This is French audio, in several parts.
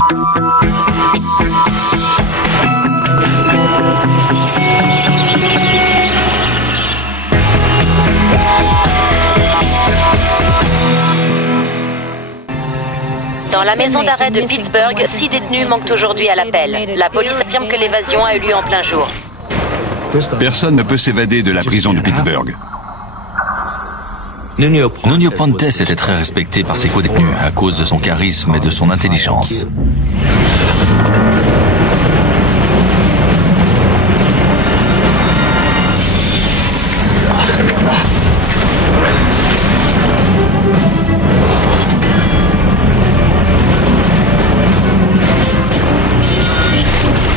Dans la maison d'arrêt de Pittsburgh, 6 détenus manquent aujourd'hui à l'appel. La police affirme que l'évasion a eu lieu en plein jour. Personne ne peut s'évader de la prison de Pittsburgh. Nuno Pontes était très respecté par ses codétenus à cause de son charisme et de son intelligence.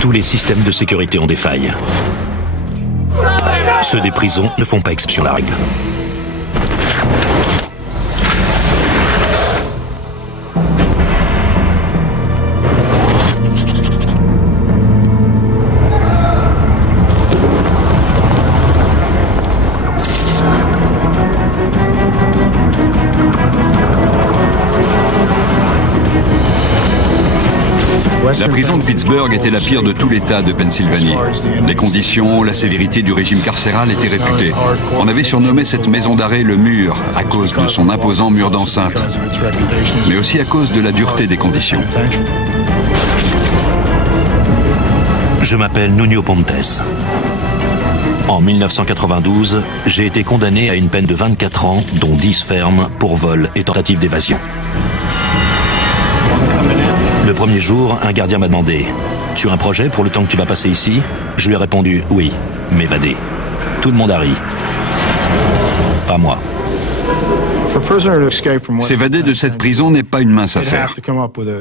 Tous les systèmes de sécurité ont des failles. Ceux des prisons ne font pas exception à la règle. La prison de Pittsburgh était la pire de tout l'État de Pennsylvanie. Les conditions, la sévérité du régime carcéral étaient réputées. On avait surnommé cette maison d'arrêt le mur à cause de son imposant mur d'enceinte, mais aussi à cause de la dureté des conditions. Je m'appelle Nuno Pontes. En 1992, j'ai été condamné à une peine de 24 ans, dont 10 fermes pour vol et tentative d'évasion. Le premier jour, un gardien m'a demandé « Tu as un projet pour le temps que tu vas passer ici ?» Je lui ai répondu « Oui, m'évader. » Tout le monde a ri. Pas moi. S'évader de cette prison n'est pas une mince affaire.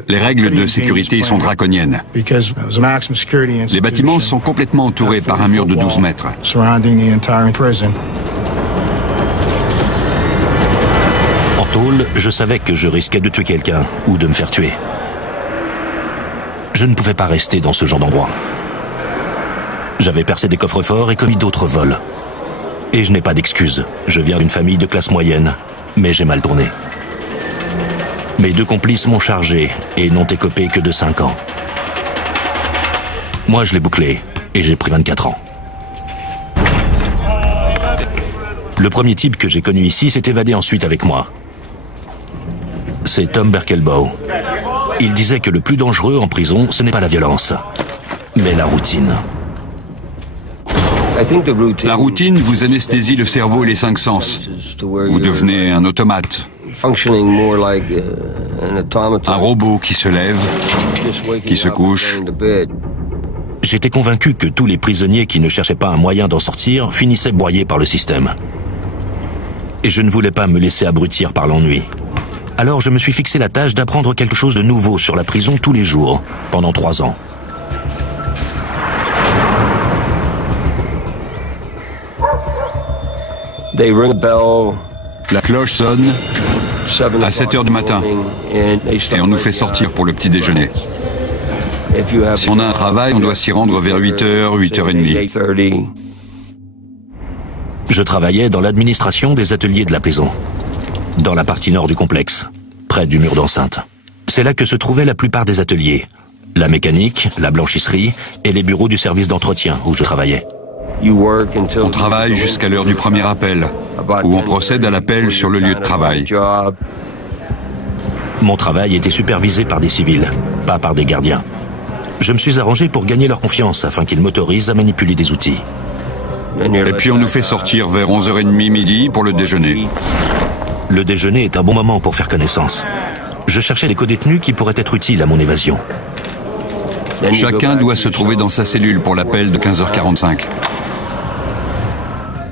Les règles de sécurité y sont draconiennes. Les bâtiments sont complètement entourés par un mur de 12 mètres. En tôle, je savais que je risquais de tuer quelqu'un ou de me faire tuer. Je ne pouvais pas rester dans ce genre d'endroit. J'avais percé des coffres-forts et commis d'autres vols. Et je n'ai pas d'excuses. Je viens d'une famille de classe moyenne, mais j'ai mal tourné. Mes 2 complices m'ont chargé et n'ont écopé que de 5 ans. Moi, je l'ai bouclé et j'ai pris 24 ans. Le premier type que j'ai connu ici s'est évadé ensuite avec moi. C'est Tom Berkelbaugh. Il disait que le plus dangereux en prison, ce n'est pas la violence, mais la routine. La routine vous anesthésie le cerveau et les 5 sens. Vous devenez un automate. Un robot qui se lève, qui se couche. J'étais convaincu que tous les prisonniers qui ne cherchaient pas un moyen d'en sortir finissaient broyés par le système. Et je ne voulais pas me laisser abrutir par l'ennui. Alors je me suis fixé la tâche d'apprendre quelque chose de nouveau sur la prison tous les jours, pendant 3 ans. La cloche sonne à 7 heures du matin et on nous fait sortir pour le petit déjeuner. Si on a un travail, on doit s'y rendre vers 8h, 8h30. Je travaillais dans l'administration des ateliers de la prison, dans la partie nord du complexe, près du mur d'enceinte. C'est là que se trouvaient la plupart des ateliers, la mécanique, la blanchisserie et les bureaux du service d'entretien où je travaillais. On travaille jusqu'à l'heure du premier appel, où on procède à l'appel sur le lieu de travail. Mon travail était supervisé par des civils, pas par des gardiens. Je me suis arrangé pour gagner leur confiance afin qu'ils m'autorisent à manipuler des outils. Et puis on nous fait sortir vers 11h30 midi pour le déjeuner. Le déjeuner est un bon moment pour faire connaissance. Je cherchais des codétenus qui pourraient être utiles à mon évasion. Chacun doit se trouver dans sa cellule pour l'appel de 15h45.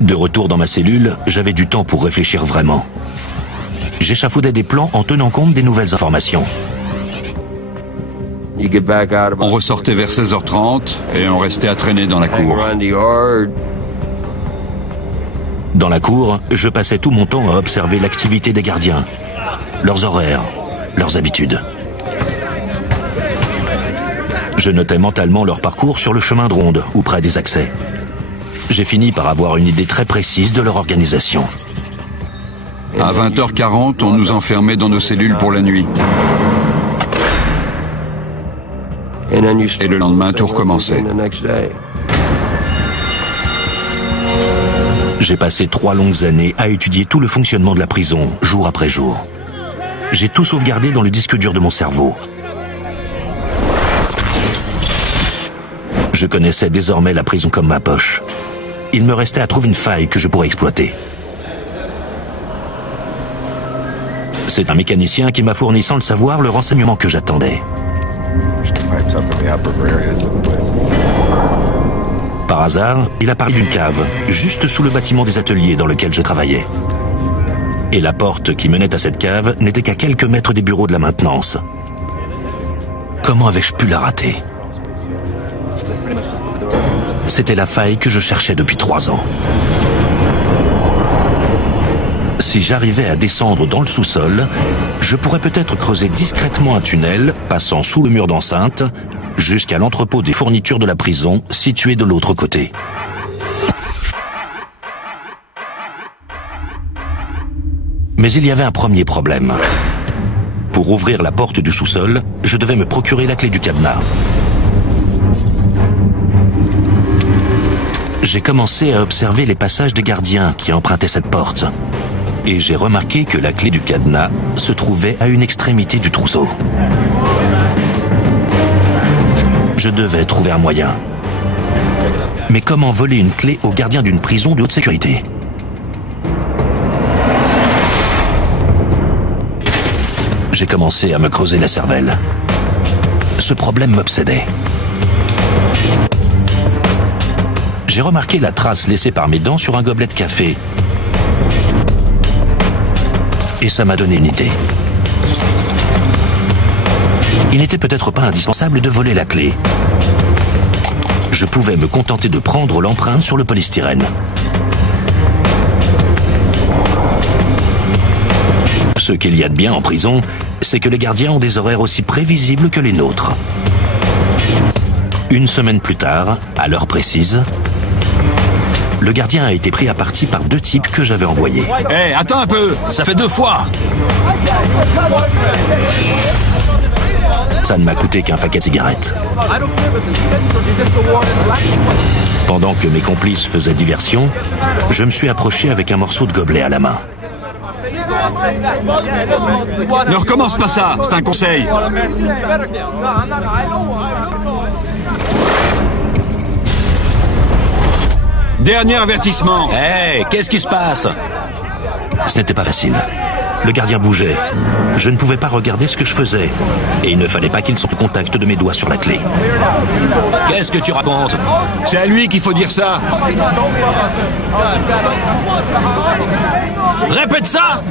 De retour dans ma cellule, j'avais du temps pour réfléchir vraiment. J'échafaudais des plans en tenant compte des nouvelles informations. On ressortait vers 16h30 et on restait à traîner dans la cour. Dans la cour, je passais tout mon temps à observer l'activité des gardiens, leurs horaires, leurs habitudes. Je notais mentalement leur parcours sur le chemin de ronde ou près des accès. J'ai fini par avoir une idée très précise de leur organisation. À 20h40, on nous enfermait dans nos cellules pour la nuit. Et le lendemain, tout recommençait. J'ai passé 3 longues années à étudier tout le fonctionnement de la prison, jour après jour. J'ai tout sauvegardé dans le disque dur de mon cerveau. Je connaissais désormais la prison comme ma poche. Il me restait à trouver une faille que je pourrais exploiter. C'est un mécanicien qui m'a fourni sans le savoir le renseignement que j'attendais. Par hasard, il a parlé d'une cave, juste sous le bâtiment des ateliers dans lequel je travaillais. Et la porte qui menait à cette cave n'était qu'à quelques mètres des bureaux de la maintenance. Comment avais-je pu la rater ? C'était la faille que je cherchais depuis 3 ans. Si j'arrivais à descendre dans le sous-sol, je pourrais peut-être creuser discrètement un tunnel, passant sous le mur d'enceinte, jusqu'à l'entrepôt des fournitures de la prison, situé de l'autre côté. Mais il y avait un premier problème. Pour ouvrir la porte du sous-sol, je devais me procurer la clé du cadenas. J'ai commencé à observer les passages des gardiens qui empruntaient cette porte. Et j'ai remarqué que la clé du cadenas se trouvait à une extrémité du trousseau. Je devais trouver un moyen. Mais comment voler une clé au gardien d'une prison de haute sécurité ? J'ai commencé à me creuser la cervelle. Ce problème m'obsédait. J'ai remarqué la trace laissée par mes dents sur un gobelet de café. Et ça m'a donné une idée. Il n'était peut-être pas indispensable de voler la clé. Je pouvais me contenter de prendre l'empreinte sur le polystyrène. Ce qu'il y a de bien en prison, c'est que les gardiens ont des horaires aussi prévisibles que les nôtres. 1 semaine plus tard, à l'heure précise, le gardien a été pris à partie par 2 types que j'avais envoyés. Hé, attends un peu, ça fait 2 fois. Ça ne m'a coûté qu'un paquet de cigarettes. Pendant que mes complices faisaient diversion, je me suis approché avec un morceau de gobelet à la main. Ne recommence pas ça, c'est un conseil. Dernier avertissement. Hé, qu'est-ce qui se passe ? Ce n'était pas facile. Le gardien bougeait. Je ne pouvais pas regarder ce que je faisais. Et il ne fallait pas qu'il sorte le contact de mes doigts sur la clé. Qu'est-ce que tu racontes ? C'est à lui qu'il faut dire ça. Répète ça.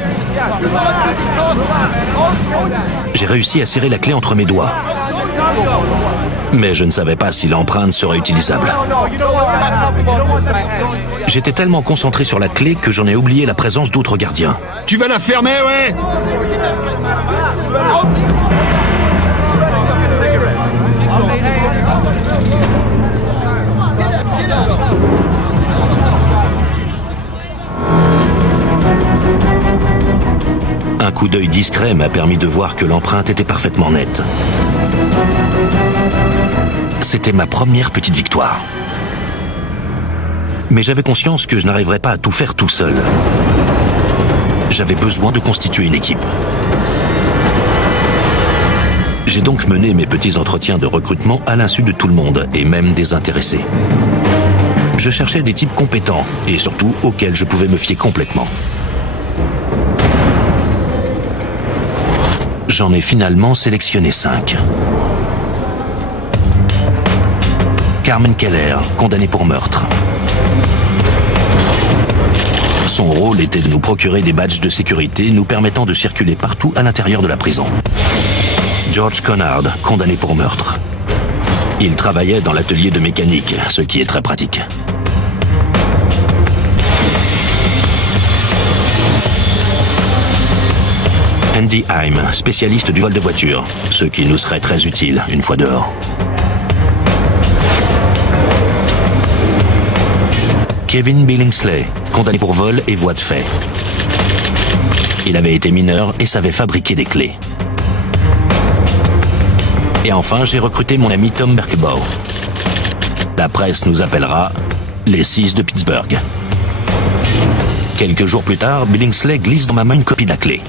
J'ai réussi à serrer la clé entre mes doigts. Mais je ne savais pas si l'empreinte serait utilisable. J'étais tellement concentré sur la clé que j'en ai oublié la présence d'autres gardiens. Tu vas la fermer, ouais. Un coup d'œil discret m'a permis de voir que l'empreinte était parfaitement nette. C'était ma première petite victoire. Mais j'avais conscience que je n'arriverais pas à tout faire tout seul. J'avais besoin de constituer une équipe. J'ai donc mené mes petits entretiens de recrutement à l'insu de tout le monde, et même des intéressés. Je cherchais des types compétents, et surtout auxquels je pouvais me fier complètement. J'en ai finalement sélectionné 5. Carmen Keller, condamnée pour meurtre. Son rôle était de nous procurer des badges de sécurité nous permettant de circuler partout à l'intérieur de la prison. George Connard, condamné pour meurtre. Il travaillait dans l'atelier de mécanique, ce qui est très pratique. Andy Haim, spécialiste du vol de voiture, ce qui nous serait très utile une fois dehors. Kevin Billingsley, condamné pour vol et voies de fait. Il avait été mineur et savait fabriquer des clés. Et enfin, j'ai recruté mon ami Tom Berkebow. La presse nous appellera les 6 de Pittsburgh. Quelques jours plus tard, Billingsley glisse dans ma main une copie de la clé.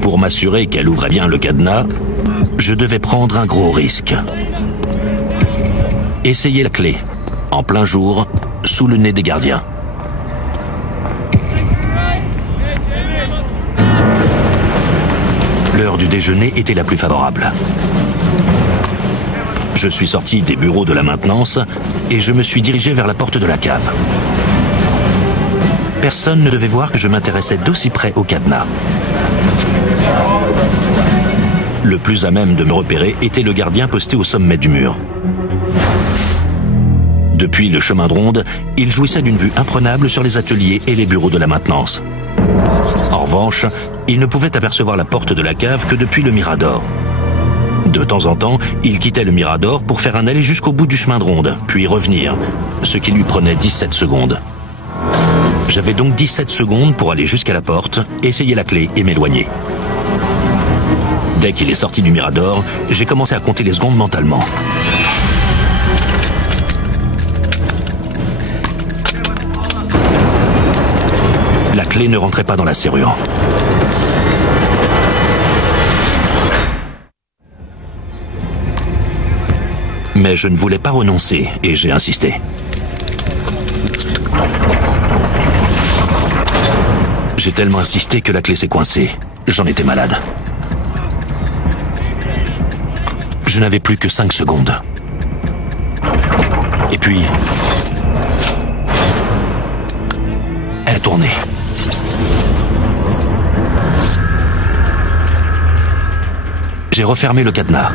Pour m'assurer qu'elle ouvrait bien le cadenas, je devais prendre un gros risque. Essayer la clé, en plein jour, sous le nez des gardiens. L'heure du déjeuner était la plus favorable. Je suis sorti des bureaux de la maintenance et je me suis dirigé vers la porte de la cave. Personne ne devait voir que je m'intéressais d'aussi près au cadenas. Le plus à même de me repérer était le gardien posté au sommet du mur. Depuis le chemin de ronde, il jouissait d'une vue imprenable sur les ateliers et les bureaux de la maintenance. En revanche, il ne pouvait apercevoir la porte de la cave que depuis le Mirador. De temps en temps, il quittait le Mirador pour faire un aller jusqu'au bout du chemin de ronde, puis revenir, ce qui lui prenait 17 secondes. J'avais donc 17 secondes pour aller jusqu'à la porte, essayer la clé et m'éloigner. Dès qu'il est sorti du Mirador, j'ai commencé à compter les secondes mentalement. La clé ne rentrait pas dans la serrure. Mais je ne voulais pas renoncer et j'ai insisté. J'ai tellement insisté que la clé s'est coincée. J'en étais malade. Je n'avais plus que 5 secondes. Et puis... elle a tourné. J'ai refermé le cadenas.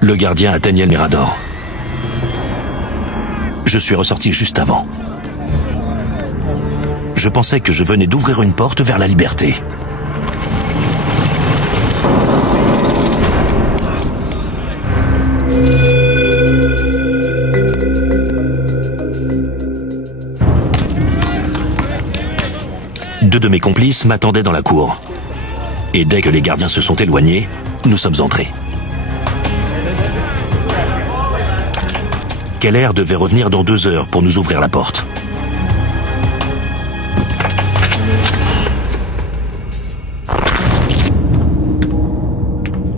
Le gardien atteignait le Mirador. Je suis ressorti juste avant. Je pensais que je venais d'ouvrir une porte vers la liberté. Deux de mes complices m'attendaient dans la cour. Et dès que les gardiens se sont éloignés, nous sommes entrés. Keller devait revenir dans 2 heures pour nous ouvrir la porte.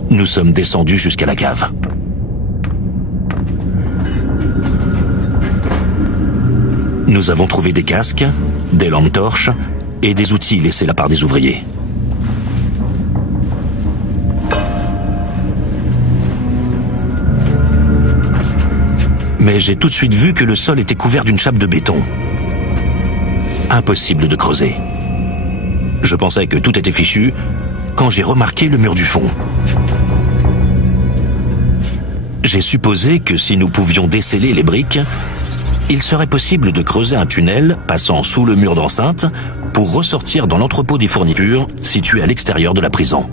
Nous sommes descendus jusqu'à la cave. Nous avons trouvé des casques, des lampes torches et des outils laissés là par des ouvriers. Mais j'ai tout de suite vu que le sol était couvert d'une chape de béton. Impossible de creuser. Je pensais que tout était fichu quand j'ai remarqué le mur du fond. J'ai supposé que si nous pouvions déceler les briques, il serait possible de creuser un tunnel passant sous le mur d'enceinte pour ressortir dans l'entrepôt des fournitures situé à l'extérieur de la prison.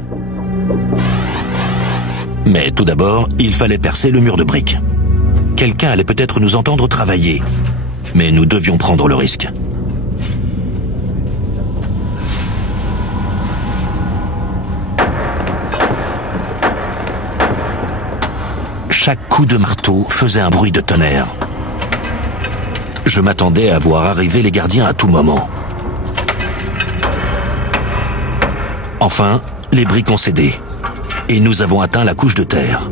Mais tout d'abord, il fallait percer le mur de briques. Quelqu'un allait peut-être nous entendre travailler, mais nous devions prendre le risque. Chaque coup de marteau faisait un bruit de tonnerre. Je m'attendais à voir arriver les gardiens à tout moment. Enfin, les briques ont cédé, et nous avons atteint la couche de terre.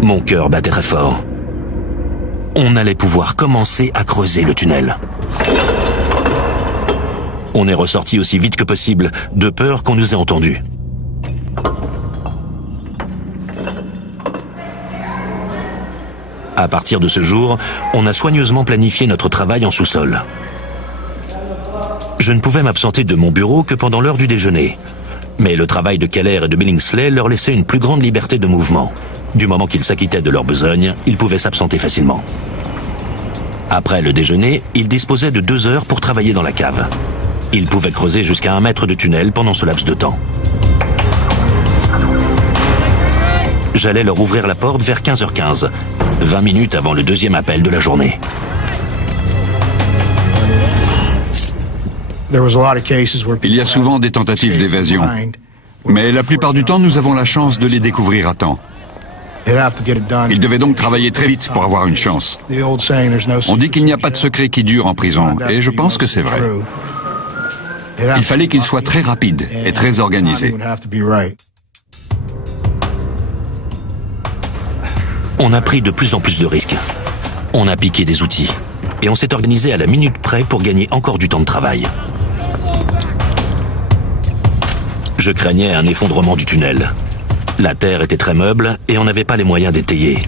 Mon cœur battait très fort. On allait pouvoir commencer à creuser le tunnel. On est ressorti aussi vite que possible, de peur qu'on nous ait entendus. À partir de ce jour, on a soigneusement planifié notre travail en sous-sol. Je ne pouvais m'absenter de mon bureau que pendant l'heure du déjeuner. Mais le travail de Keller et de Billingsley leur laissait une plus grande liberté de mouvement. Du moment qu'ils s'acquittaient de leur besogne, ils pouvaient s'absenter facilement. Après le déjeuner, ils disposaient de 2 heures pour travailler dans la cave. Ils pouvaient creuser jusqu'à 1 mètre de tunnel pendant ce laps de temps. J'allais leur ouvrir la porte vers 15h15. 20 minutes avant le deuxième appel de la journée. Il y a souvent des tentatives d'évasion, mais la plupart du temps, nous avons la chance de les découvrir à temps. Ils devaient donc travailler très vite pour avoir une chance. On dit qu'il n'y a pas de secret qui dure en prison, et je pense que c'est vrai. Il fallait qu'ils soient très rapides et très organisés. On a pris de plus en plus de risques. On a piqué des outils. Et on s'est organisé à la minute près pour gagner encore du temps de travail. Je craignais un effondrement du tunnel. La terre était très meuble et on n'avait pas les moyens d'étayer.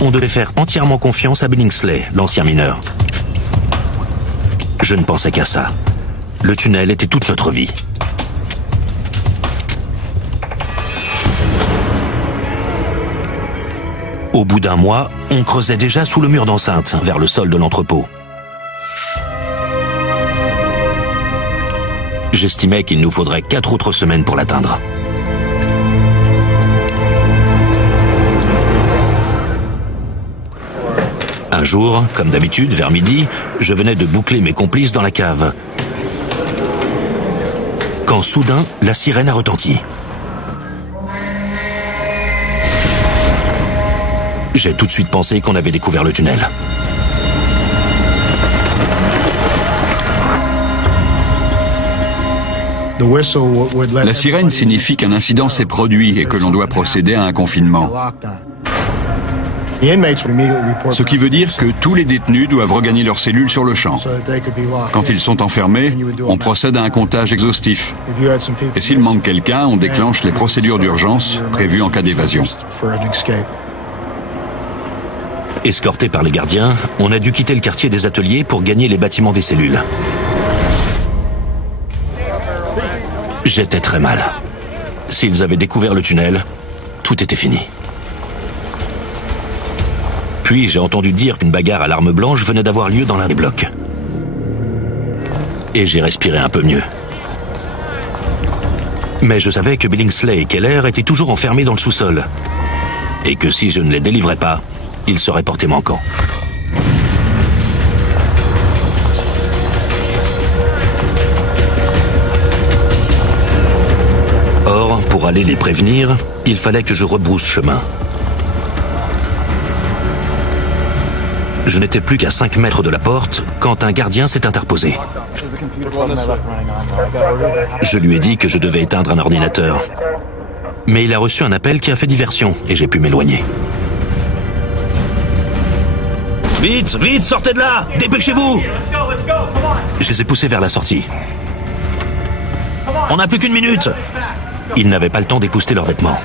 On devait faire entièrement confiance à Billingsley, l'ancien mineur. Je ne pensais qu'à ça. Le tunnel était toute notre vie. Au bout d'un mois, on creusait déjà sous le mur d'enceinte, vers le sol de l'entrepôt. J'estimais qu'il nous faudrait 4 autres semaines pour l'atteindre. Un jour, comme d'habitude, vers midi, je venais de boucler mes complices dans la cave. Quand soudain, la sirène a retenti. J'ai tout de suite pensé qu'on avait découvert le tunnel. La sirène signifie qu'un incident s'est produit et que l'on doit procéder à un confinement. Ce qui veut dire que tous les détenus doivent regagner leurs cellules sur le champ. Quand ils sont enfermés, on procède à un comptage exhaustif. Et s'il manque quelqu'un, on déclenche les procédures d'urgence prévues en cas d'évasion. Escortés par les gardiens, on a dû quitter le quartier des ateliers pour gagner les bâtiments des cellules. J'étais très mal. S'ils avaient découvert le tunnel, tout était fini. Puis j'ai entendu dire qu'une bagarre à l'arme blanche venait d'avoir lieu dans l'un des blocs. Et j'ai respiré un peu mieux. Mais je savais que Billingsley et Keller étaient toujours enfermés dans le sous-sol. Et que si je ne les délivrais pas, ils seraient portés manquants. Or, pour aller les prévenir, il fallait que je rebrousse chemin. Je n'étais plus qu'à 5 mètres de la porte quand un gardien s'est interposé. Je lui ai dit que je devais éteindre un ordinateur. Mais il a reçu un appel qui a fait diversion et j'ai pu m'éloigner. Vite, vite, sortez de là! Dépêchez-vous! Je les ai poussés vers la sortie. On n'a plus qu'une minute! Ils n'avaient pas le temps d'épousseter leurs vêtements.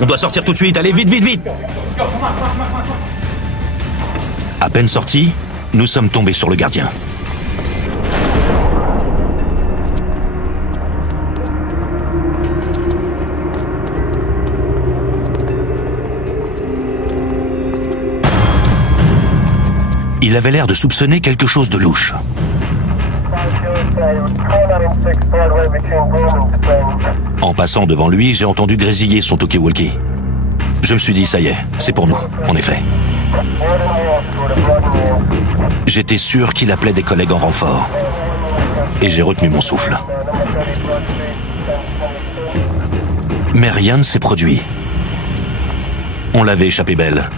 On doit sortir tout de suite, allez, vite, vite, vite! À peine sortis, nous sommes tombés sur le gardien. Il avait l'air de soupçonner quelque chose de louche. En passant devant lui, j'ai entendu grésiller son talkie-walkie. Je me suis dit, ça y est, c'est pour nous, en effet. J'étais sûr qu'il appelait des collègues en renfort. Et j'ai retenu mon souffle. Mais rien ne s'est produit. On l'avait échappé belle.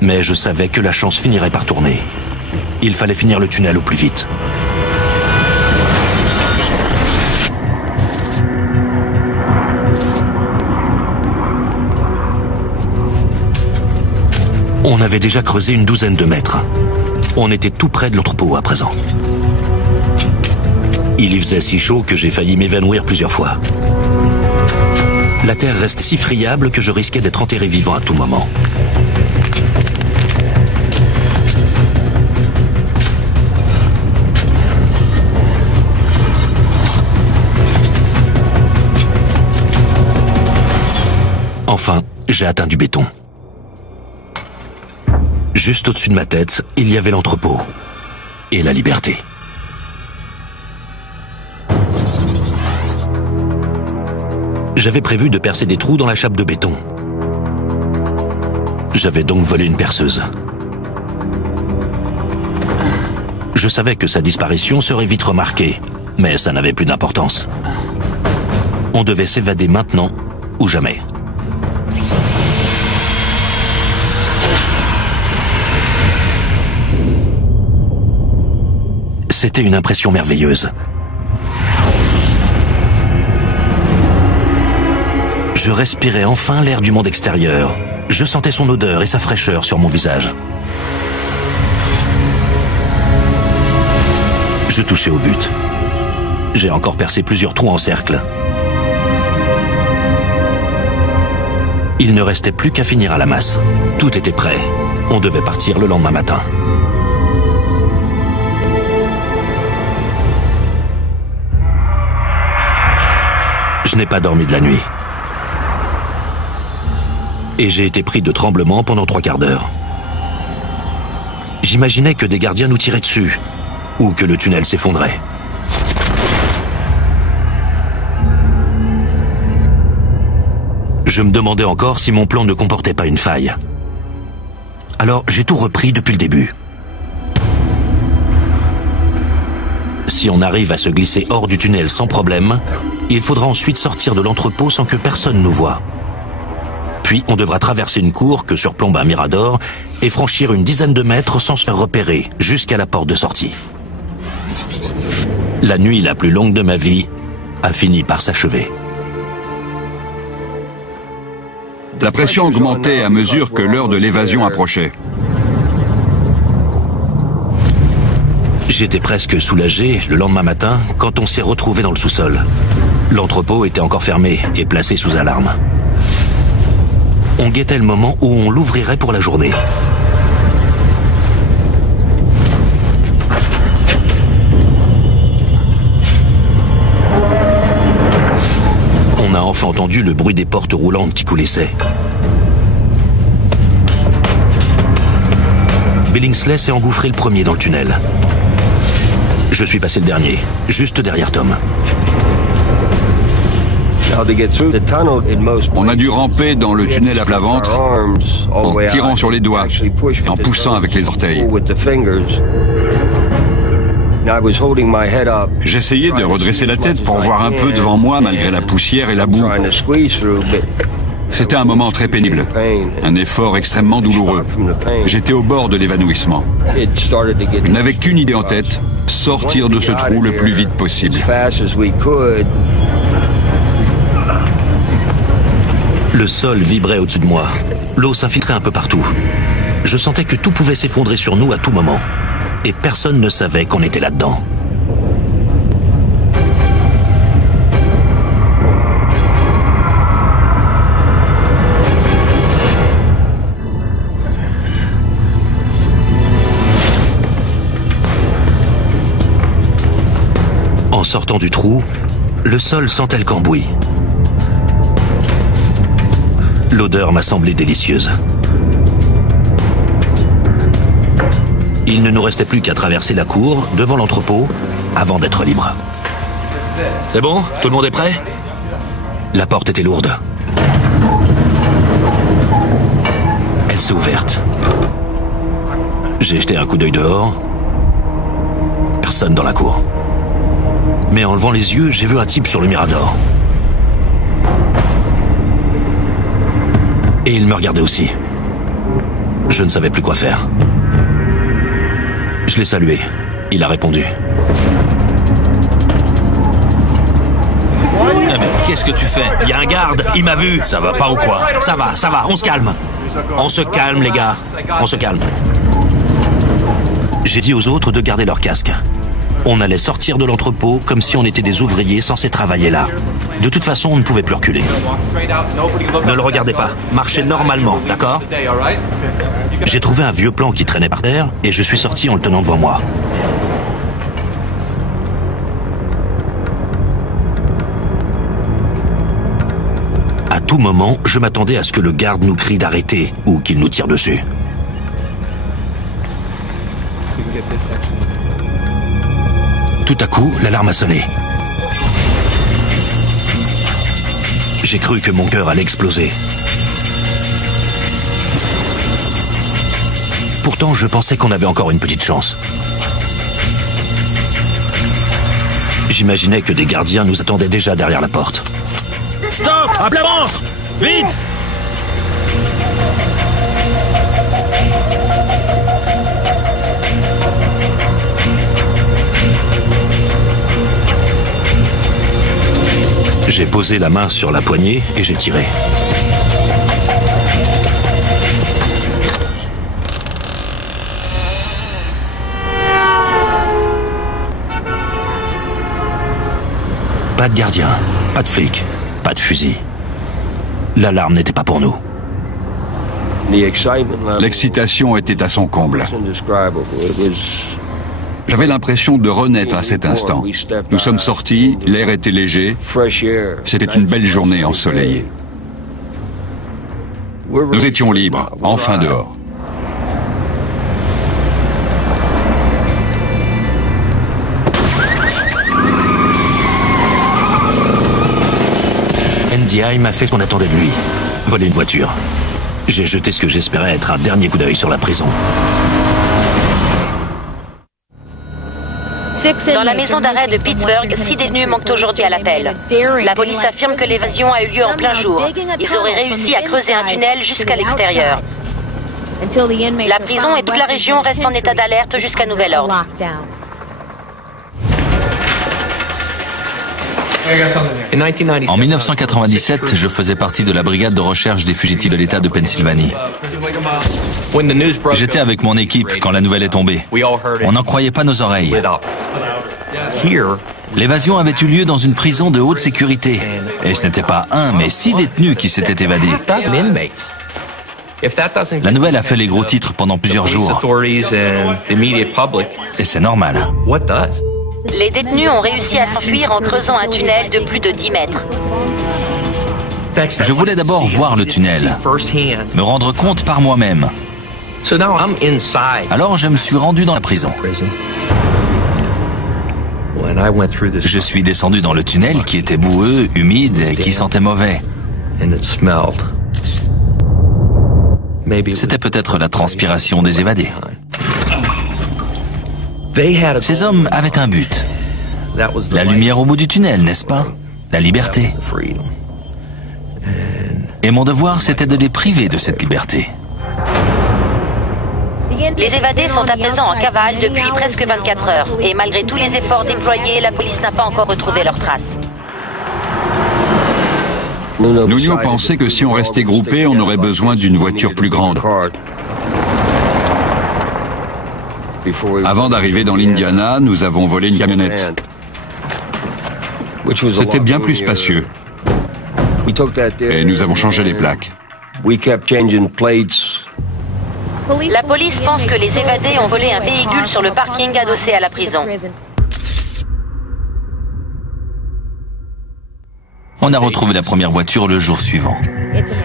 Mais je savais que la chance finirait par tourner. Il fallait finir le tunnel au plus vite. On avait déjà creusé une douzaine de mètres. On était tout près de l'entrepôt à présent. Il y faisait si chaud que j'ai failli m'évanouir plusieurs fois. La terre restait si friable que je risquais d'être enterré vivant à tout moment. Enfin, j'ai atteint du béton. Juste au-dessus de ma tête, il y avait l'entrepôt. Et la liberté. J'avais prévu de percer des trous dans la chape de béton. J'avais donc volé une perceuse. Je savais que sa disparition serait vite remarquée, mais ça n'avait plus d'importance. On devait s'évader maintenant ou jamais. C'était une impression merveilleuse. Je respirais enfin l'air du monde extérieur. Je sentais son odeur et sa fraîcheur sur mon visage. Je touchais au but. J'ai encore percé plusieurs trous en cercle. Il ne restait plus qu'à finir à la masse. Tout était prêt. On devait partir le lendemain matin. Je n'ai pas dormi de la nuit. Et j'ai été pris de tremblements pendant 3 quarts d'heure. J'imaginais que des gardiens nous tiraient dessus, ou que le tunnel s'effondrait. Je me demandais encore si mon plan ne comportait pas une faille. Alors j'ai tout repris depuis le début. Si on arrive à se glisser hors du tunnel sans problème, il faudra ensuite sortir de l'entrepôt sans que personne nous voie. Puis on devra traverser une cour que surplombe un mirador et franchir une dizaine de mètres sans se faire repérer jusqu'à la porte de sortie. La nuit la plus longue de ma vie a fini par s'achever. La pression augmentait à mesure que l'heure de l'évasion approchait. J'étais presque soulagé le lendemain matin quand on s'est retrouvé dans le sous-sol. L'entrepôt était encore fermé et placé sous alarme. On guettait le moment où on l'ouvrirait pour la journée. On a enfin entendu le bruit des portes roulantes qui coulissaient. Billingsley s'est engouffré le premier dans le tunnel. Je suis passé le dernier, juste derrière Tom. On a dû ramper dans le tunnel à plat ventre en tirant sur les doigts et en poussant avec les orteils. J'essayais de redresser la tête pour voir un peu devant moi malgré la poussière et la boue. C'était un moment très pénible, un effort extrêmement douloureux. J'étais au bord de l'évanouissement. Je n'avais qu'une idée en tête, sortir de ce trou le plus vite possible. Le sol vibrait au-dessus de moi. L'eau s'infiltrait un peu partout. Je sentais que tout pouvait s'effondrer sur nous à tout moment. Et personne ne savait qu'on était là-dedans. En sortant du trou, le sol sentait le cambouis. L'odeur m'a semblé délicieuse. Il ne nous restait plus qu'à traverser la cour, devant l'entrepôt, avant d'être libre. C'est bon? Tout le monde est prêt? La porte était lourde. Elle s'est ouverte. J'ai jeté un coup d'œil dehors. Personne dans la cour. Mais en levant les yeux, j'ai vu un type sur le mirador. Et il me regardait aussi. Je ne savais plus quoi faire. Je l'ai salué. Il a répondu. Ah mais qu'est-ce que tu fais? Il y a un garde, il m'a vu. Ça va pas ou quoi? Ça va, on se calme. On se calme, les gars. On se calme. J'ai dit aux autres de garder leur casque. On allait sortir de l'entrepôt comme si on était des ouvriers censés travailler là. De toute façon, on ne pouvait plus reculer. Ne le regardez pas. Marchez normalement, d'accord? J'ai trouvé un vieux plan qui traînait par terre et je suis sorti en le tenant devant moi. À tout moment, je m'attendais à ce que le garde nous crie d'arrêter ou qu'il nous tire dessus. Tout à coup, l'alarme a sonné. J'ai cru que mon cœur allait exploser. Pourtant, je pensais qu'on avait encore une petite chance. J'imaginais que des gardiens nous attendaient déjà derrière la porte. Stop! À plat ventre! Vite! J'ai posé la main sur la poignée et j'ai tiré. Pas de gardien, pas de flic, pas de fusil. L'alarme n'était pas pour nous. L'excitation était à son comble. J'avais l'impression de renaître à cet instant. Nous sommes sortis, l'air était léger. C'était une belle journée ensoleillée. Nous étions libres, enfin dehors. NDI m'a fait ce qu'on attendait de lui. Voler une voiture. J'ai jeté ce que j'espérais être un dernier coup d'œil sur la prison. Dans la maison d'arrêt de Pittsburgh, 6 détenus manquent aujourd'hui à l'appel. La police affirme que l'évasion a eu lieu en plein jour. Ils auraient réussi à creuser un tunnel jusqu'à l'extérieur. La prison et toute la région restent en état d'alerte jusqu'à nouvel ordre. En 1997, je faisais partie de la brigade de recherche des fugitifs de l'État de Pennsylvanie. J'étais avec mon équipe quand la nouvelle est tombée. On n'en croyait pas nos oreilles. L'évasion avait eu lieu dans une prison de haute sécurité. Et ce n'était pas un, mais 6 détenus qui s'étaient évadés. La nouvelle a fait les gros titres pendant plusieurs jours. Et c'est normal. Les détenus ont réussi à s'enfuir en creusant un tunnel de plus de 10 mètres. Je voulais d'abord voir le tunnel, me rendre compte par moi-même. Alors je me suis rendu dans la prison. Je suis descendu dans le tunnel qui était boueux, humide et qui sentait mauvais. C'était peut-être la transpiration des évadés. Ces hommes avaient un but. La lumière au bout du tunnel, n'est-ce pas? La liberté. Et mon devoir, c'était de les priver de cette liberté. Les évadés sont à présent en cavale depuis presque 24 heures. Et malgré tous les efforts déployés, la police n'a pas encore retrouvé leurs traces. Nuno pensait que si on restait groupés, on aurait besoin d'une voiture plus grande. Avant d'arriver dans l'Indiana, nous avons volé une camionnette. C'était bien plus spacieux. Et nous avons changé les plaques. La police pense que les évadés ont volé un véhicule sur le parking adossé à la prison. On a retrouvé la première voiture le jour suivant.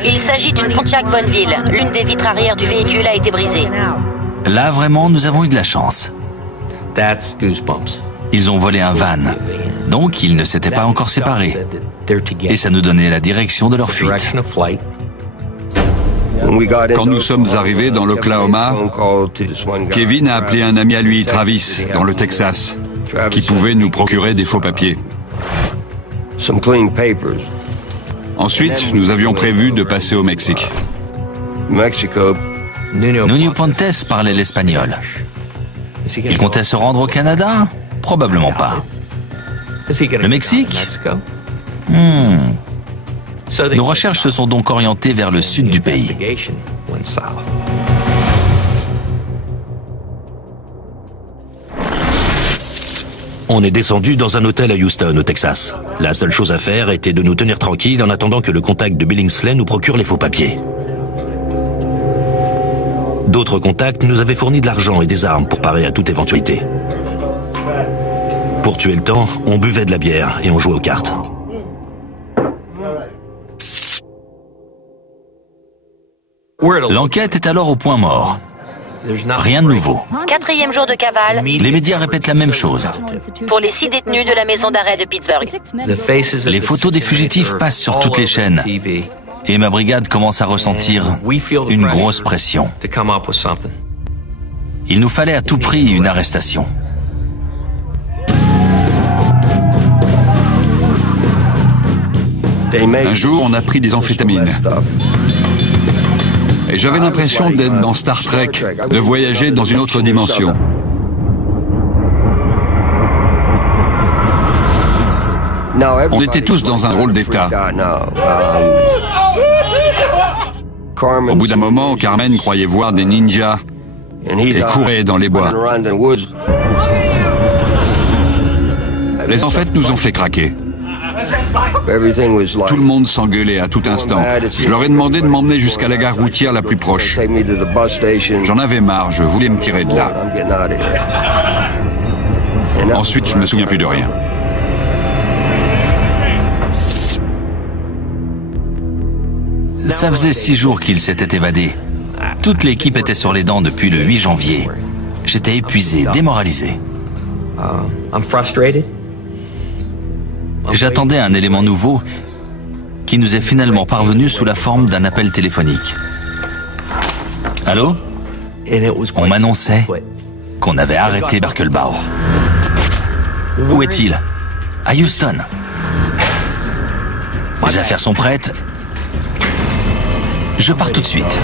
Il s'agit d'une Pontiac Bonneville. L'une des vitres arrière du véhicule a été brisée. Là, vraiment, nous avons eu de la chance. Ils ont volé un van, donc ils ne s'étaient pas encore séparés. Et ça nous donnait la direction de leur fuite. Quand nous sommes arrivés dans l'Oklahoma, Kevin a appelé un ami à lui, Travis, dans le Texas, qui pouvait nous procurer des faux papiers. Ensuite, nous avions prévu de passer au Mexique. Nuno Pontes parlait l'espagnol. Il comptait se rendre au Canada? Probablement pas. Le Mexique? Nos recherches se sont donc orientées vers le sud du pays. On est descendu dans un hôtel à Houston, au Texas. La seule chose à faire était de nous tenir tranquilles en attendant que le contact de Billingsley nous procure les faux papiers. D'autres contacts nous avaient fourni de l'argent et des armes pour parer à toute éventualité. Pour tuer le temps, on buvait de la bière et on jouait aux cartes. L'enquête est alors au point mort. Rien de nouveau. 4e jour de cavale. Les médias répètent la même chose. Pour les 6 détenus de la maison d'arrêt de Pittsburgh. Les photos des fugitifs passent sur toutes les chaînes. Et ma brigade commence à ressentir une grosse pression. Il nous fallait à tout prix une arrestation. Un jour, on a pris des amphétamines. Et j'avais l'impression d'être dans Star Trek, de voyager dans une autre dimension. On était tous dans un drôle d'état. Au bout d'un moment, Carmen croyait voir des ninjas et courait dans les bois. Les amphétamines nous ont fait craquer. Tout le monde s'engueulait à tout instant. Je leur ai demandé de m'emmener jusqu'à la gare routière la plus proche. J'en avais marre, je voulais me tirer de là. Ensuite, je ne me souviens plus de rien. Ça faisait 6 jours qu'il s'était évadé. Toute l'équipe était sur les dents depuis le 8 janvier. J'étais épuisé, démoralisé. J'attendais un élément nouveau qui nous est finalement parvenu sous la forme d'un appel téléphonique. Allô? On m'annonçait qu'on avait arrêté Birkelbaum. Où est-il? À Houston. Les affaires sont prêtes. Je pars tout de suite.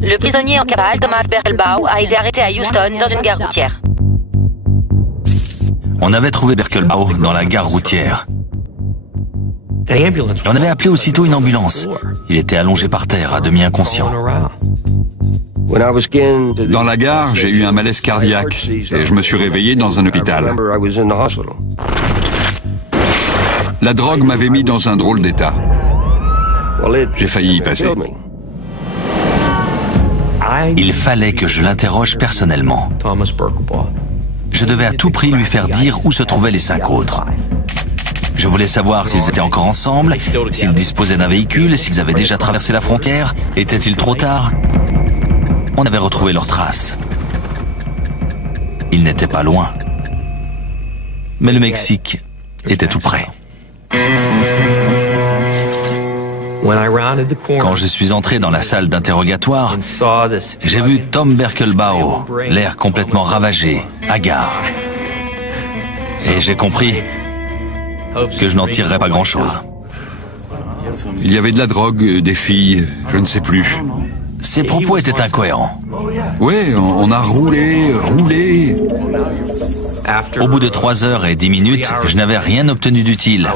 Le prisonnier en cavale, Thomas Birkelbaum, a été arrêté à Houston dans une gare routière. On avait trouvé Birkelbaum dans la gare routière. On avait appelé aussitôt une ambulance. Il était allongé par terre, à demi inconscient. Dans la gare, j'ai eu un malaise cardiaque et je me suis réveillé dans un hôpital. La drogue m'avait mis dans un drôle d'état. J'ai failli y passer. Il fallait que je l'interroge personnellement. Je devais à tout prix lui faire dire où se trouvaient les 5 autres. Je voulais savoir s'ils étaient encore ensemble, s'ils disposaient d'un véhicule, s'ils avaient déjà traversé la frontière. Était-il trop tard? On avait retrouvé leurs traces. Ils n'étaient pas loin. Mais le Mexique était tout près. Quand je suis entré dans la salle d'interrogatoire, j'ai vu Tom Birkelbaum, l'air complètement ravagé, hagard. Et j'ai compris que je n'en tirerais pas grand-chose. Il y avait de la drogue, des filles, je ne sais plus. Ses propos étaient incohérents. Ouais, on a roulé. Au bout de 3 heures et 10 minutes, je n'avais rien obtenu d'utile.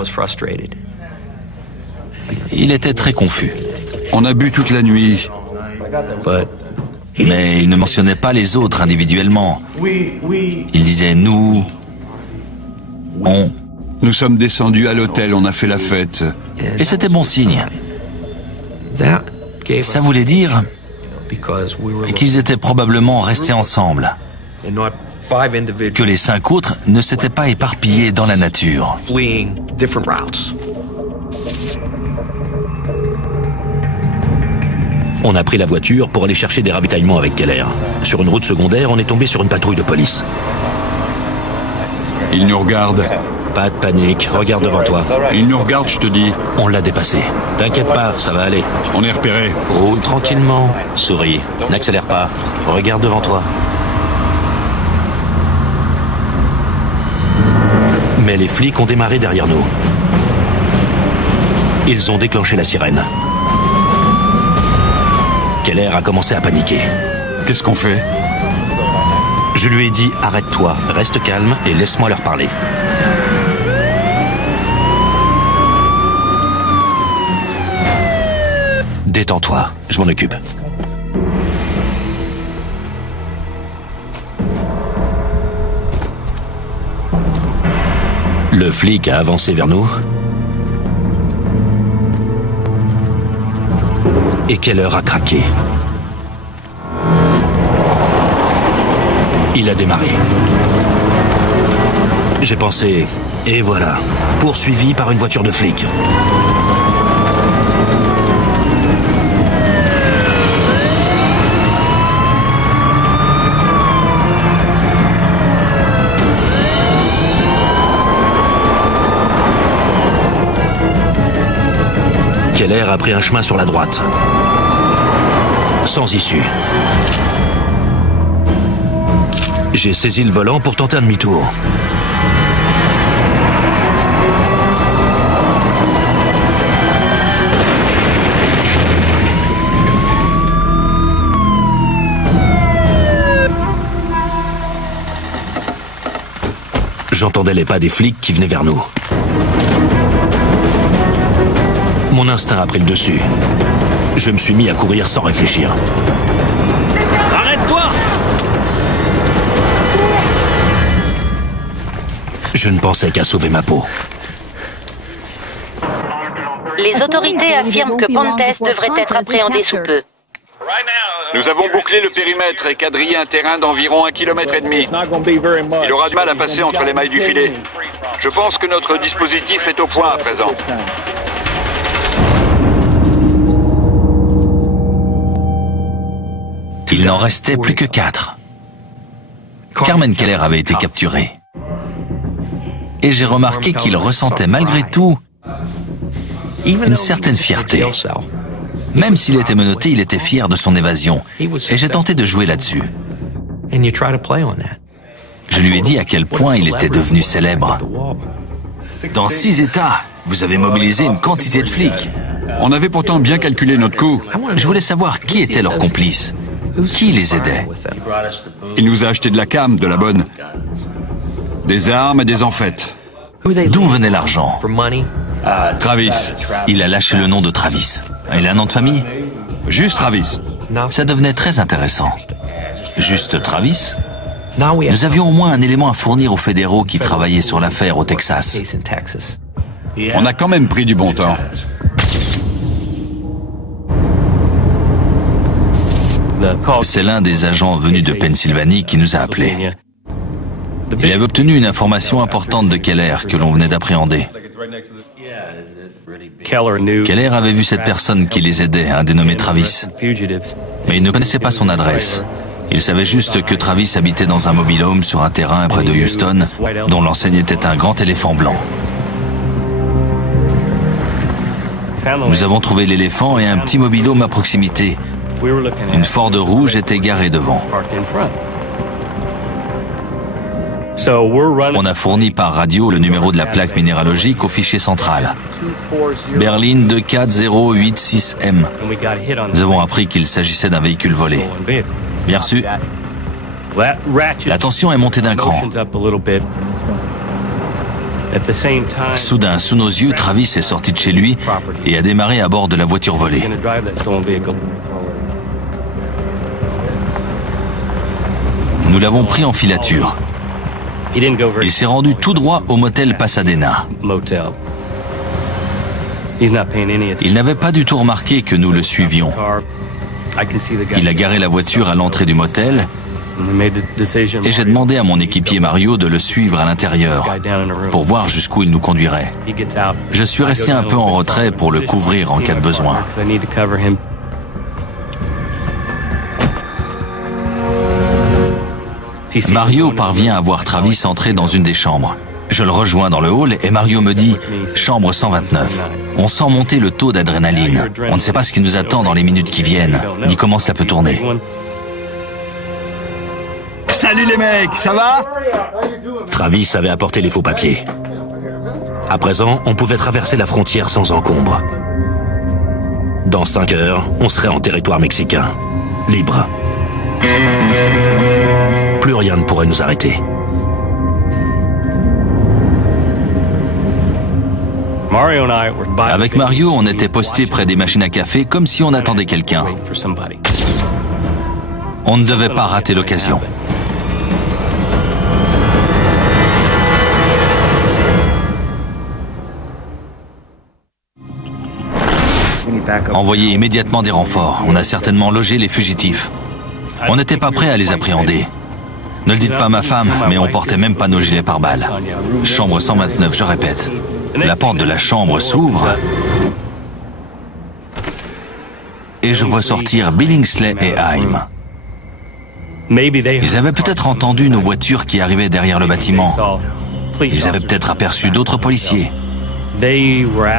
Il était très confus. On a bu toute la nuit. Mais il ne mentionnait pas les autres individuellement. Il disait nous, on. Nous sommes descendus à l'hôtel, on a fait la fête. Et c'était bon signe. Ça voulait dire qu'ils étaient probablement restés ensemble. Que les 5 autres ne s'étaient pas éparpillés dans la nature. On a pris la voiture pour aller chercher des ravitaillements avec Keller. Sur une route secondaire, on est tombé sur une patrouille de police. Ils nous regardent. Pas de panique, regarde devant toi. Ils nous regardent, je te dis. On l'a dépassé. T'inquiète pas, ça va aller. On est repéré. Roule tranquillement, souris, n'accélère pas, regarde devant toi. Mais les flics ont démarré derrière nous. Ils ont déclenché la sirène. Keller a commencé à paniquer. Qu'est-ce qu'on fait? Je lui ai dit, arrête-toi, reste calme et laisse-moi leur parler. Détends-toi, je m'en occupe. Le flic a avancé vers nous. Et Keller a craqué. Il a démarré. J'ai pensé, et voilà, poursuivi par une voiture de flic. Keller a pris un chemin sur la droite. sans issue. J'ai saisi le volant pour tenter un demi-tour. J'entendais les pas des flics qui venaient vers nous. Mon instinct a pris le dessus. Je me suis mis à courir sans réfléchir. Arrête-toi! Je ne pensais qu'à sauver ma peau. Les autorités affirment que Pontes devrait être appréhendé sous peu. Nous avons bouclé le périmètre et quadrillé un terrain d'environ 1,5 km. Il aura du mal à passer entre les mailles du filet. Je pense que notre dispositif est au point à présent. Il n'en restait plus que 4. Carmen Keller avait été capturé. Et j'ai remarqué qu'il ressentait malgré tout une certaine fierté. Même s'il était menotté, il était fier de son évasion. Et j'ai tenté de jouer là-dessus. Je lui ai dit à quel point il était devenu célèbre. Dans 6 États, vous avez mobilisé une quantité de flics. On avait pourtant bien calculé notre coup. Je voulais savoir qui étaient leurs complices. Qui les aidait? Il nous a acheté de la cam, de la bonne. Des armes et des enfêtes. D'où venait l'argent? Travis. Il a lâché le nom de Travis. Il a un nom de famille? Juste Travis. Ça devenait très intéressant. Juste Travis? Nous avions au moins un élément à fournir aux fédéraux qui travaillaient sur l'affaire au Texas. On a quand même pris du bon temps. C'est l'un des agents venus de Pennsylvanie qui nous a appelés. Il avait obtenu une information importante de Keller que l'on venait d'appréhender. Keller avait vu cette personne qui les aidait, un dénommé Travis. Mais il ne connaissait pas son adresse. Il savait juste que Travis habitait dans un mobil-home sur un terrain près de Houston, dont l'enseigne était un grand éléphant blanc. Nous avons trouvé l'éléphant et un petit mobil-home à proximité. Une Ford rouge était garée devant. On a fourni par radio le numéro de la plaque minéralogique au fichier central. Berline 24086M. Nous avons appris qu'il s'agissait d'un véhicule volé. Bien reçu. La tension est montée d'un cran. Soudain, sous nos yeux, Travis est sorti de chez lui et a démarré à bord de la voiture volée. Nous l'avons pris en filature. Il s'est rendu tout droit au motel Pasadena. Il n'avait pas du tout remarqué que nous le suivions. Il a garé la voiture à l'entrée du motel et j'ai demandé à mon équipier Mario de le suivre à l'intérieur pour voir jusqu'où il nous conduirait. Je suis resté un peu en retrait pour le couvrir en cas de besoin. Mario parvient à voir Travis entrer dans une des chambres. Je le rejoins dans le hall et Mario me dit « Chambre 129 ». On sent monter le taux d'adrénaline. On ne sait pas ce qui nous attend dans les minutes qui viennent, ni comment cela peut tourner. Salut les mecs, ça va? Travis avait apporté les faux papiers. À présent, on pouvait traverser la frontière sans encombre. Dans 5 heures, on serait en territoire mexicain, libre. Plus rien ne pourrait nous arrêter. Avec Mario, on était postés près des machines à café comme si on attendait quelqu'un. On ne devait pas rater l'occasion. Envoyez immédiatement des renforts. On a certainement logé les fugitifs. On n'était pas prêt à les appréhender. Ne le dites pas à ma femme, mais on portait même pas nos gilets pare-balles. Chambre 129, je répète. La porte de la chambre s'ouvre et je vois sortir Billingsley et Haim. Ils avaient peut-être entendu nos voitures qui arrivaient derrière le bâtiment. Ils avaient peut-être aperçu d'autres policiers.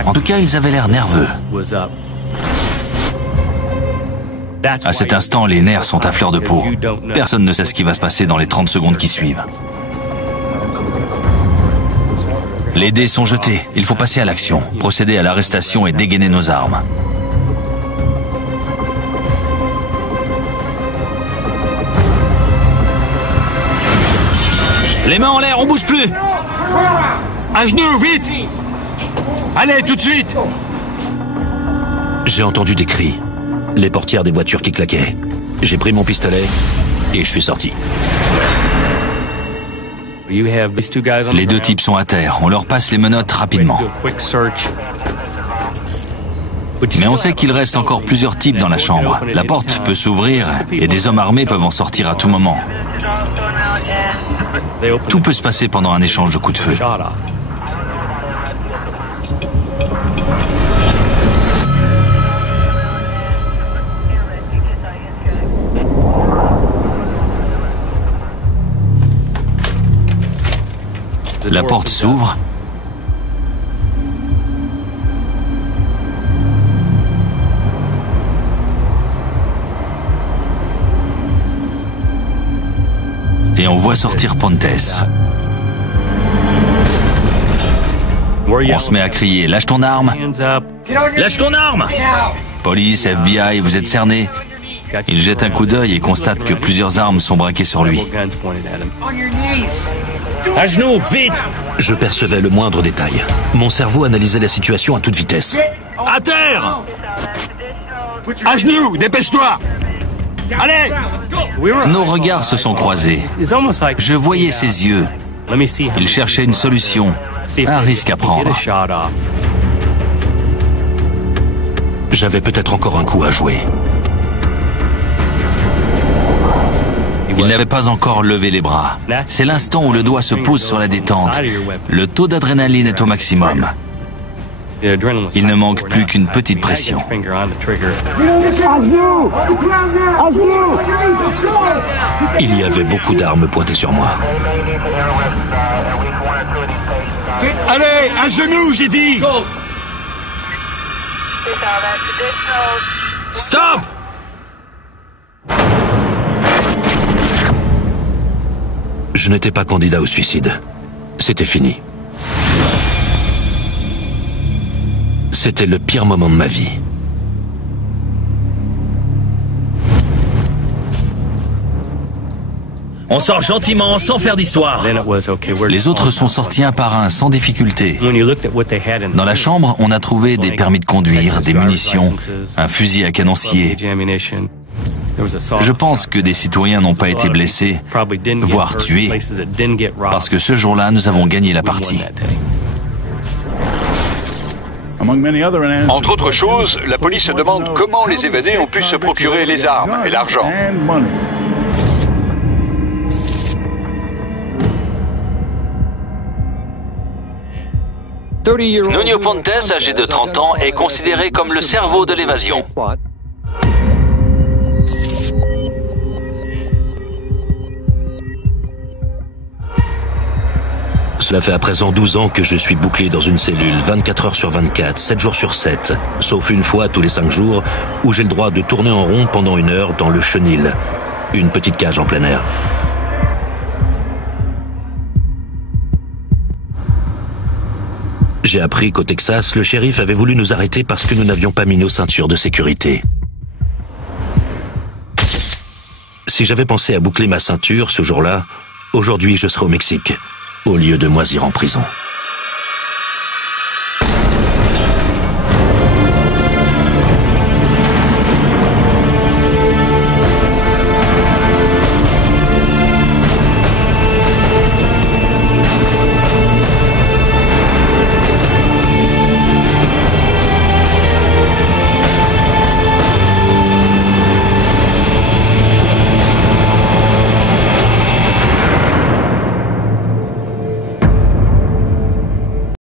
En tout cas, ils avaient l'air nerveux. À cet instant, les nerfs sont à fleur de peau. Personne ne sait ce qui va se passer dans les 30 secondes qui suivent. Les dés sont jetés. Il faut passer à l'action, procéder à l'arrestation et dégainer nos armes. Les mains en l'air, on bouge plus! À genoux, vite! Allez, tout de suite! J'ai entendu des cris, les portières des voitures qui claquaient. J'ai pris mon pistolet et je suis sorti. Les deux types sont à terre. On leur passe les menottes rapidement. Mais on sait qu'il reste encore plusieurs types dans la chambre. La porte peut s'ouvrir et des hommes armés peuvent en sortir à tout moment. Tout peut se passer pendant un échange de coups de feu. La porte s'ouvre. Et on voit sortir Pontes. On se met à crier « Lâche ton arme !»« Lâche ton arme !» Police, FBI, vous êtes cernés. Il jette un coup d'œil et constate que plusieurs armes sont braquées sur lui. À genoux, vite! Je percevais le moindre détail. Mon cerveau analysait la situation à toute vitesse. À terre! À genoux, dépêche-toi! Allez! Nos regards se sont croisés. Je voyais ses yeux. Il cherchait une solution, un risque à prendre. J'avais peut-être encore un coup à jouer. Il n'avait pas encore levé les bras. C'est l'instant où le doigt se pose sur la détente. Le taux d'adrénaline est au maximum. Il ne manque plus qu'une petite pression. Il y avait beaucoup d'armes pointées sur moi. Allez, à genoux, j'ai dit! Stop! Je n'étais pas candidat au suicide. C'était fini. C'était le pire moment de ma vie. On sort gentiment, sans faire d'histoire. Les autres sont sortis un par un, sans difficulté. Dans la chambre, on a trouvé des permis de conduire, des munitions, un fusil à canoncier. Je pense que des citoyens n'ont pas été blessés, voire tués, parce que ce jour-là, nous avons gagné la partie. Entre autres choses, la police se demande comment les évadés ont pu se procurer les armes et l'argent. Nuno Pontes, âgé de 30 ans, est considéré comme le cerveau de l'évasion. Cela fait à présent 12 ans que je suis bouclé dans une cellule, 24 heures sur 24, 7 jours sur 7, sauf une fois tous les 5 jours, où j'ai le droit de tourner en rond pendant 1 heure dans le chenil, une petite cage en plein air. J'ai appris qu'au Texas, le shérif avait voulu nous arrêter parce que nous n'avions pas mis nos ceintures de sécurité. Si j'avais pensé à boucler ma ceinture ce jour-là, aujourd'hui je serais au Mexique, au lieu de moisir en prison.